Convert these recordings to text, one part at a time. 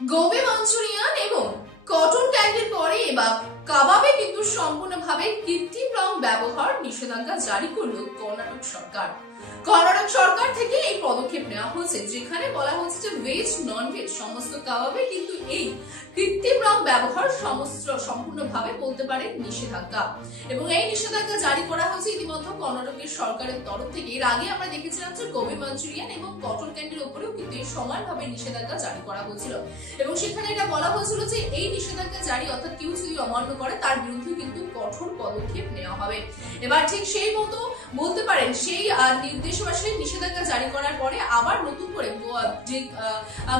Gobi Manchurian এবং cotton ক্যান্ডির পরে এবার কাবাবে কিন্তু সম্পূর্ণভাবে কৃত্রিম রং ব্যবহার নিষেধাজ্ঞা জারি করল কর্ণাটক সরকার। কর্ণাটক সরকার থেকে এই পদক্ষেপ নেওয়া হয়েছে, যেখানে বলা হচ্ছে যে ভেজ নন ভেজ সমস্ত কাবাবে কিন্তু এই কৃত্রিম রং ব্যবহার সম্পূর্ণভাবে বলতে পারে নিষেধাজ্ঞা। এবং এই নিষেধাজ্ঞা জারি করা হয়েছে ইতিমধ্যে কর্ণাটকের সরকারের তরফ থেকে। এর আগে আমরা দেখেছিলাম যে গোবি মাঞ্চুরিয়ান এবং কটন ক্যান্ডির উপরেও কিন্তু সমানভাবে নিষেধাজ্ঞা জারি করা হয়েছিল, এবং সেখানে এটা বলা হয়েছিল যে এই নিষেধাজ্ঞা জারি অর্থাৎ কেউ যদি অমান্য করে তার বিরুদ্ধে কিন্তু কঠোর পদক্ষেপ নেওয়া হবে। এবার ঠিক সেই মতো বলতে পারেন সেই নির্দেশ বা সেই নিষেধাজ্ঞা জারি করার পরে আবার নতুন করে যে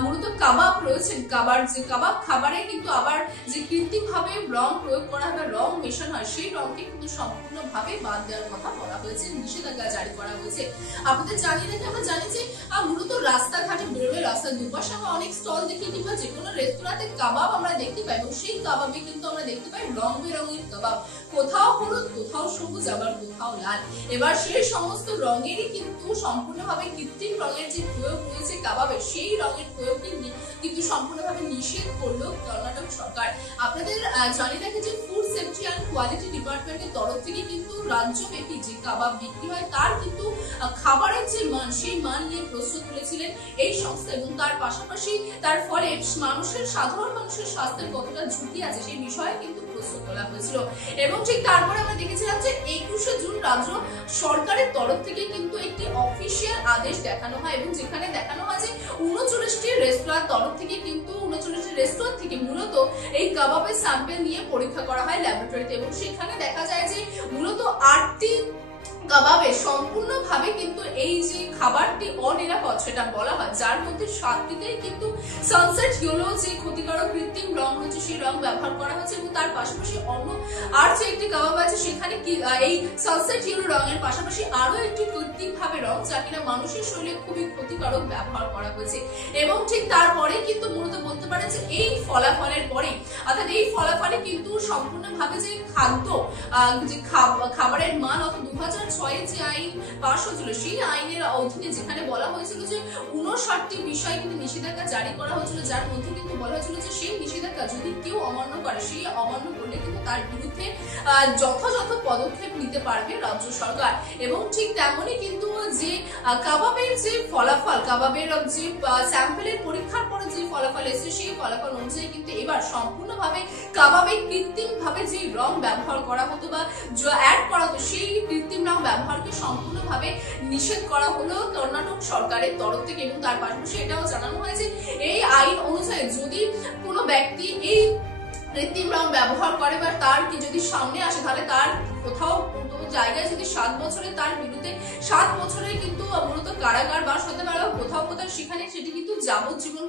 মূলত কাবাব রয়েছেন, কাবাব খাবারে কিন্তু আবার যে কৃত্রিম ভাবে রং প্রয়োগ করা হয়, রং মেশানো হয়, সেই রংকে কিন্তু সম্পূর্ণভাবে বাদ দেওয়ার কথা বলা হয়েছে, নিষেধাজ্ঞা জারি করা হয়েছে। আপনাদের জানিয়ে রেখে আমরা জানি যে মূলত রাস্তাঘাটে বেরোলে রাস্তার দুপাশে আমরা অনেক স্টল দেখি কিংবা যে কোনো রেস্তোরাঁতে কাবাব আমরা দেখতে পাই, এবং সেই কাবাবে কিন্তু আমরা দেখতে পাই রং বেরঙের কাবাব, কোথাও হলুদ, কোথাও সবুজ, আবার কোথাও লাল। এবার সেই সমস্ত রঙেরই কিন্তু সম্পূর্ণভাবে কৃত্রিম রঙের যে প্রয়োগ রয়েছে কাবাবে, সেই রঙের প্রয়োগ কিন্তু সম্পূর্ণভাবে নিষেধ করলো কর্ণাটক সরকার। আপনাদের জানিয়ে রাখে যে ফুড সেফটি অ্যান্ড কোয়ালিটি ডিপার্টমেন্টের তরফ থেকে কিন্তু রাজ্যব্যাপী যে কাবাব বিক্রি হয় তার কিন্তু খাবারের যে মান, সেই মান নিয়ে প্রশ্ন তুলেছিলেন এই সংস্থা, এবং তার পাশাপাশি তার ফলে সাধারণ মানুষের স্বাস্থ্যের কতটা ঝুঁকি আছে সেই বিষয়ে কিন্তু প্রশ্ন তোলা হয়েছিল। এবং ঠিক তারপরে আমরা দেখেছিলাম যে 21শে জুন রাজ্য সরকারের তরফ থেকে কিন্তু একটি অফিসিয়াল আদেশ দেখানো হয়, এবং যেখানে দেখানো হয় যে 39টি রেস্তোরাঁর তরফ থেকে কিন্তু 39টি রেস্তোরাঁ থেকে মূলত এই কাবাবের স্যাম্পল নিয়ে পরীক্ষা করা হয় ল্যাবরেটরিতে, এবং সেখানে দেখা যায় যে মূলত 8টি কাবাবে সম্পূর্ণভাবে কিন্তু এই যে খাবারটি অনিরাপদ সেটা বলা হয়, যার মধ্যে 7টিতেই কিন্তু সানসেট ইয়েলো যে ক্ষতিকারক কৃত্রিম রং রয়েছে সেই রং ব্যবহার করা হয়েছে, এবং তার পাশাপাশি অন্য আর যে একটি কাবাব আছে সেখানে এই সানসেট ইয়েলো রঙের পাশাপাশি আরো একটি কৃত্রিম ভাবে রং যা কিনা মানুষের শরীরে খুবই ক্ষতিকারক ব্যবহার করা হয়েছে। এবং ঠিক তারপরে কিন্তু মূলত বলতে পারে যে এই ফলাফলের পরে অর্থাৎ এই ফলাফলে কিন্তু সম্পূর্ণভাবে যে খাদ্য যে খাবারের মান অর্থাৎ 2006 যে আইন পাস হয়েছিল সেই আইনের অধীনে যেখানে বলা হয়েছিল যে 59টি বিষয় কিন্তু নিষেধাজ্ঞা জারি করা হয়েছিল, যার মধ্যে কিন্তু বলা হয়েছিল যে সেই নিষেধাজ্ঞা যদি কেউ অমান্য করে, সেই অমান্য করলে কিন্তু তার বিরুদ্ধে যথাযথ পদক্ষেপ নিতে পারবে রাজ্য সরকার। এবং ঠিক তেমনই কিন্তু যে কাবাবের যে ফলাফল, কাবাবের যে স্যাম্পলের পরীক্ষার পরে যে ফলাফল এসেছে সেই ফলাফল অনুযায়ী কিন্তু এবার সম্পূর্ণভাবে কাবাবে কৃত্রিম ভাবে যে রং ব্যবহার করা হতো বা অ্যাড করা হতো সেই কৃত্রিম রং ব্যবহারকে সম্পূর্ণভাবে নিষেধ করা হলো কর্ণাটক সরকারের তরফ থেকে। এবং তার পাশাপাশি এটাও জানানো হয় যে এই আইন অনুযায়ী যদি কোনো ব্যক্তি এই কৃত্রিম রং ব্যবহার করে বা তার কি যদি সামনে আসে, তাহলে তার কোথাও জায়গায় যদি 7 বছরে তার বিরুদ্ধে 7 বছরের কিন্তু মূলত কারাগার বাস হতে পারে, কোথাও কোথাও সেখানে সেটি কিন্তু যাবজ্জীবন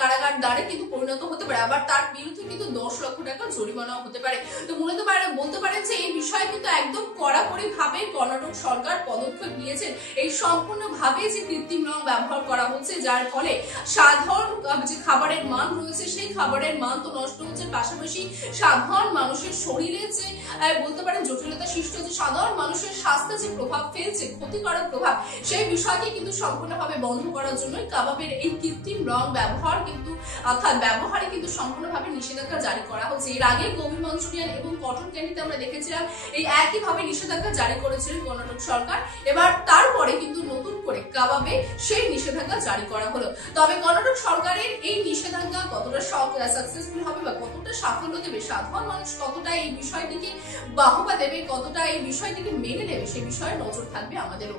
কারাগার দ্বারে কিন্তু পরিণত হতে পারে, আবার তার বিরুদ্ধে কিন্তু 10 লক্ষ টাকা জরিমানাও হতে পারে। তো মূলত বলতে পারেন যে এই বিষয়ে কিন্তু একদম কড়াকড়ি ভাবে কর্ণাটক সরকার পদক্ষেপ নিয়েছেন। এই সম্পূর্ণ ভাবে যে কৃত্রিম রং ব্যবহার করা হচ্ছে, যার ফলে সাধারণ যে খাবারের মান রয়েছে সেই খাবারের মান তো নষ্ট হচ্ছে, পাশাপাশি সাধারণ মানুষের শরীরে যে বলতে পারেন জটিলতা সৃষ্টি হচ্ছে, সাধারণ মানুষের স্বাস্থ্যে যে প্রভাব ফেলছে, ক্ষতিকারক প্রভাব, সেই বিষয়কে কিন্তু সম্পূর্ণভাবে বন্ধ করার জন্য কাবাবের এই কৃত্রিম রং ব্যবহার কিন্তু অর্থাৎ ব্যবহারে কিন্তু সম্পূর্ণভাবে নিষেধাজ্ঞা জারি করা হচ্ছে। এর আগে গোবি মাঞ্চুরিয়ান এবং কটন ক্যান্ডিতে আমরা দেখেছিলাম এই একইভাবে নিষেধাজ্ঞা জারি করেছিলেন কর্ণাটক সরকার। এবার তারপরে কিন্তু নতুন করে কাবাবে সেই নিষেধাজ্ঞা জারি করা হলো। তবে কর্ণাটক সরকারের এই নিষেধাজ্ঞা কতটা সাকসেসফুল হবে বা কতটা সাফল্য দেবে, সাধারণ মানুষ কতটা এই বিষয়টিকে বাহবা দেবে, কতটা এই বিষয়টিকে মেনে নেবে, সে বিষয়ে নজর থাকবে আমাদেরও।